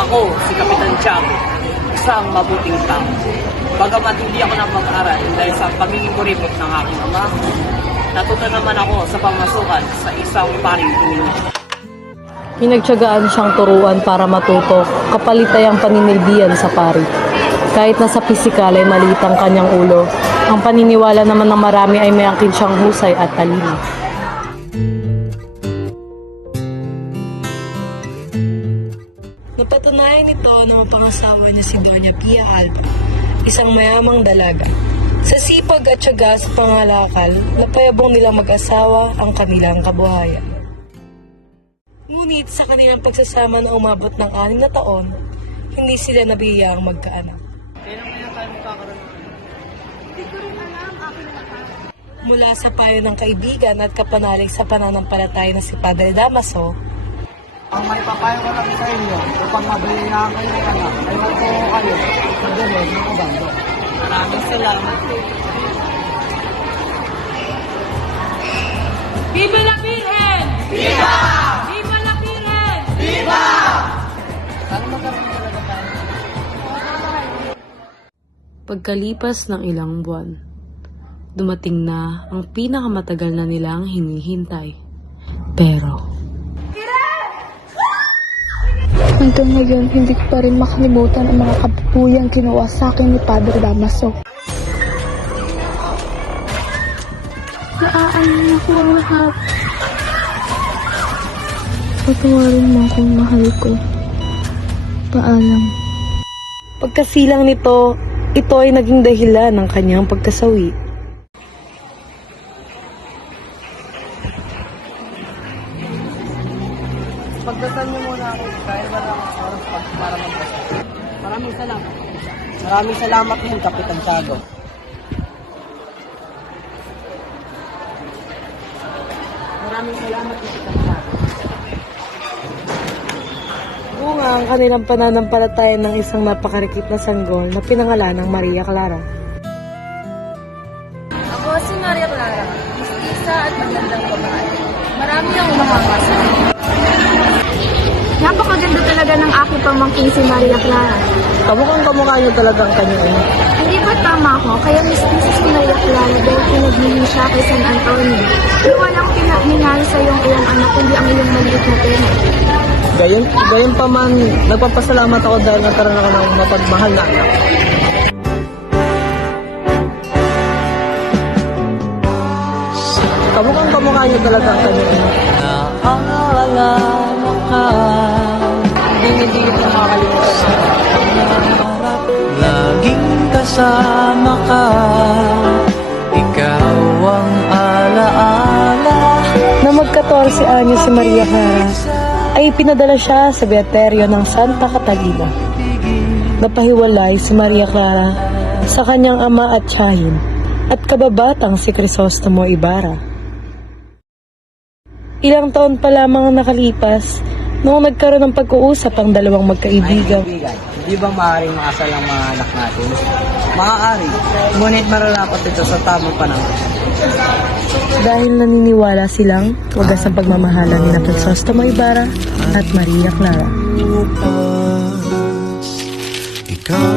Ako, si Kapitan Tiago, isang mabuting tao. Bagamat hindi ako napag-aral dahil sa pagiging kuripot ng aking ama, natuto naman ako sa pamasukan sa isang paring tulong. Pinagtiyagaan siyang turuan para matuto, kapalit ay ang paninilbihan sa pari. Kahit na sa pisikal ay maliit ang kanyang ulo, ang paniniwala naman ng marami ay may angkin siyang husay at talino. Napatunayan nito na mapangasawa niya si Doña Pia Alba, isang mayamang dalaga. Sa sipag at tiyaga sa pangalakal, napayabong nilang mag-asawa ang kanilang kabuhayan. Ngunit sa kanilang pagsasama na umabot ng 6 na taon, hindi sila nabiyayang magkaanak. Kailan kaya tayo magkakaroon? Hindi ko rin alam, akin na pa. Mula sa payo ng kaibigan at kapanalig sa pananampalataya na si Padre Damaso, Ang may papayo ko lang sa inyo, upang mabayayan kayo ng anak, ay magtuho kayo sa gulod ng kabando. Maraming salamat po. Viva la Virgen! Viva! Viva la Virgen! Viva! Sana magkaroon talaga tayo. pagkalipas ng ilang buwan, dumating na ang pinakamatagal na nilang hinihintay. Pero Hanggang ngayon, hindi ko pa rin makalimutan ang mga kabutuyang ginawa sa akin ni Padre Damaso. Naaalala ko ang lahat. Patawarin mo kung mahal ko. Paalam. pagkasilang nito, ito ay naging dahilan ng kanyang pagkasawi. Pagdasal niyo muna ako dahil wala akong oras para magdasal. Maraming salamat. Maraming salamat din, Kapitan Tiago. Maraming salamat, Kapitan Tiago. Bunga ang kanilang pananampalataya ng isang napakarikit na sanggol na pinangalan ng Maria Clara. Ako si Maria Clara, mistisa at magandang babae. Marami ang umahanga sa akin. Napakaganda talaga ng aking pamangkin si Maria Clara. Kamukhang kamukha niyo talaga ang kanyang ina. Hindi ba tama ko? Kaya mistis si Maria Clara dahil pinaglihin siya kay San Antonio. Pero walang pinangyari sa iyong ilang anak kundi ang iyong maliit na pena. Gayon pa man, nagpapasalamat ako dahil nagkaroon ako ng mapagmahal na anak. Kamukhang kamukha niyo talaga ang kanyang ina. Naalala mo ka, Hindi ko na makakalimutan. laging kasama ka, ikaw ang alaala. Na mag-14 anyos si Maria Clara, ay pinadala siya sa Beaterio ng Santa Catalina. Napahiwalay si Maria Clara sa kanyang ama at tiyahin at kababatang si Crisostomo Ibarra. Ilang taon pa lamang ang nakalipas noong nagkaroon ng pag-uusap ang dalawang magkaibigan. Hindi ba maaaring makasal ang mga anak natin? Maaari, ngunit mararapat ito sa tamang panahon. Dahil naniniwala silang wagas ang pagmamahalan ni Crisostomo Ibarra at Maria Clara. Ikaw